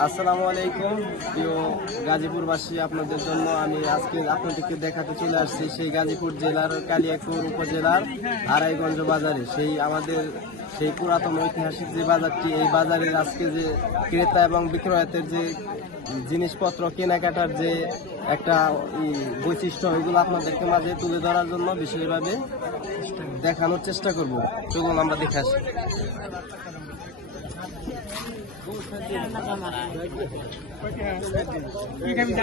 আসসালামু আলাইকুম প্রিয় গাজীপুরবাসী, আপনাদের জন্য আমি আজকে আপনাদেরকে দেখাতে চলে আসছি সেই গাজীপুর জেলার কালিয়াকৈর উপজেলার আড়াইগঞ্জ বাজারে সেই পুরাতন ঐতিহাসিক যে বাজারটি, এই বাজারের আজকে যে ক্রেতা এবং বিক্রয়ের যে জিনিসপত্র কেনাকাটার যে একটা বৈশিষ্ট্য, এগুলো আপনাদেরকে মাঝে তুলে ধরার জন্য বিশেষভাবে দেখানোর চেষ্টা করব। চলুন আমরা দেখে আসি। ঠিক আছে।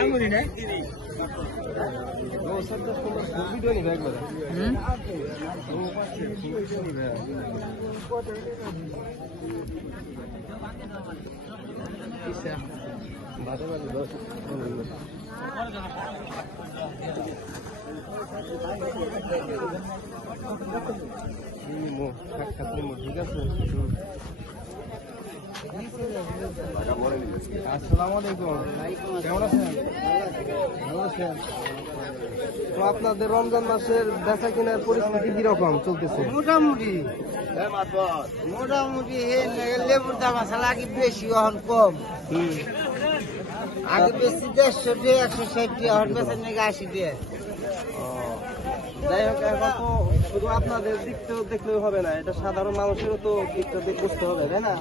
আসসালামু আলাইকুম, কেমন আছেন? ভালো আছেন? তো আপনাদের রমজান মাসের বেচা কেনার পরিস্থিতি কিরকম চলতেছে? মোটামুটি লেবুর দাম আসলে আগে বেশি, এখন কম। আগে বেশি 150 দিয়ে 160 দিয়ে, এখন বেশি নাকি 80 দিয়ে। যাই হোক, এখন তো শুধু আপনাদের দিকটাও দেখলেও হবে না, এটা সাধারণ মানুষেরও তো দিকটা বুঝতে হবে, তাই না?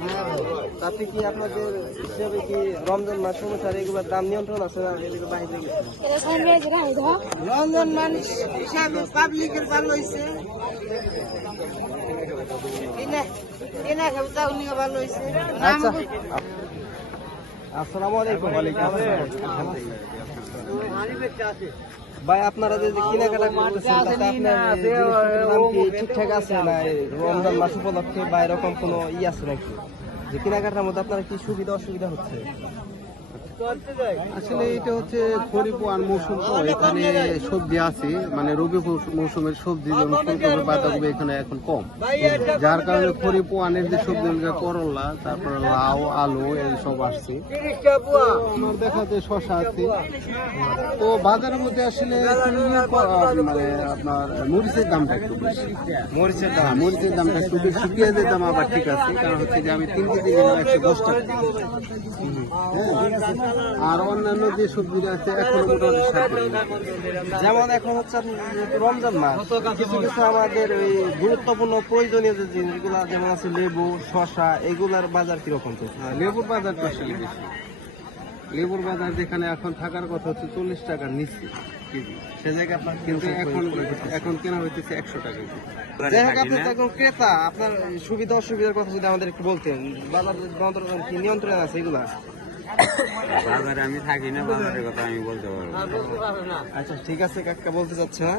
তাতে কি আপনাদের হিসাবে কি রমজান মাস অনুসারে এগুলোর দাম নিয়ন্ত্রণ আছে না এদিকে বাইরে গেছে? রমজান মানুষ হিসাবে পাবলিকের ভালো হয়েছে, কেনা খেয়ে তাও নিয়ে ভালো হয়েছে। আচ্ছা, আসসালামু আলাইকুম। ভাই, আপনারা যে কেনাকাটা করতেছেন তাতে আপনার দাম কি ঠিকঠাক আছে না রমজান মাস উপলক্ষে, বা এরকম কোনো আছে নাকি যে কেনাকাটার মধ্যে আপনার কি সুবিধা অসুবিধা হচ্ছে? আসলে এটা হচ্ছে খরিফ ওয়ান মৌসুম, তো এখানে সবজি আছে, মানে রবি মৌসুমের সবজি যেমন ফুলকপি বাঁধাকপি এখানে এখন কম, যার কারণে খরিফ ওয়ানের যে সবজি করলা, তারপরে লাউ, আলু এইসব আসছে। আমার দেখা যায় শশা আছে। তো বাজারের মধ্যে আসলে মানে আপনার মরিচের দামটা একটু বেশি। মরিচের দামটা একটু বেশি। পেঁয়াজের দাম আবার ঠিক আছে, কারণ হচ্ছে যে আমি 3 কেজি নিলাম 110 টাকা। আর অন্যান্য যে সবজিটা আছে এখনো মোটামুটি 60 টাকা। যেমন এখন হচ্ছে রমজান মাস, কিছু কিছু আমাদের ওই গুরুত্বপূর্ণ প্রয়োজনীয় যে জিনিসগুলো যেমন আছে লেবু, শশা, এগুলার বাজার কিরকম চলছে? লেবুর বাজার তো আসলে বেশি। লেবুর বাজার যেখানে এখন থাকার কথা হচ্ছে 40 টাকার নিচে কেজি, সে জায়গায় আপনার কিন্তু এখন কেনা হইতেছে 100 টাকা কেজি। যাই হোক, আপনি তো একজন ক্রেতা, আপনার সুবিধা অসুবিধার কথা যদি আমাদের একটু বলতেন। বাজার কি নিয়ন্ত্রণ আছে এগুলা? বাজারে আমি থাকি না, বাজারের কথা আমি বলতে পারবো। আচ্ছা, ঠিক আছে কাকা, বলতে চাচ্ছে না।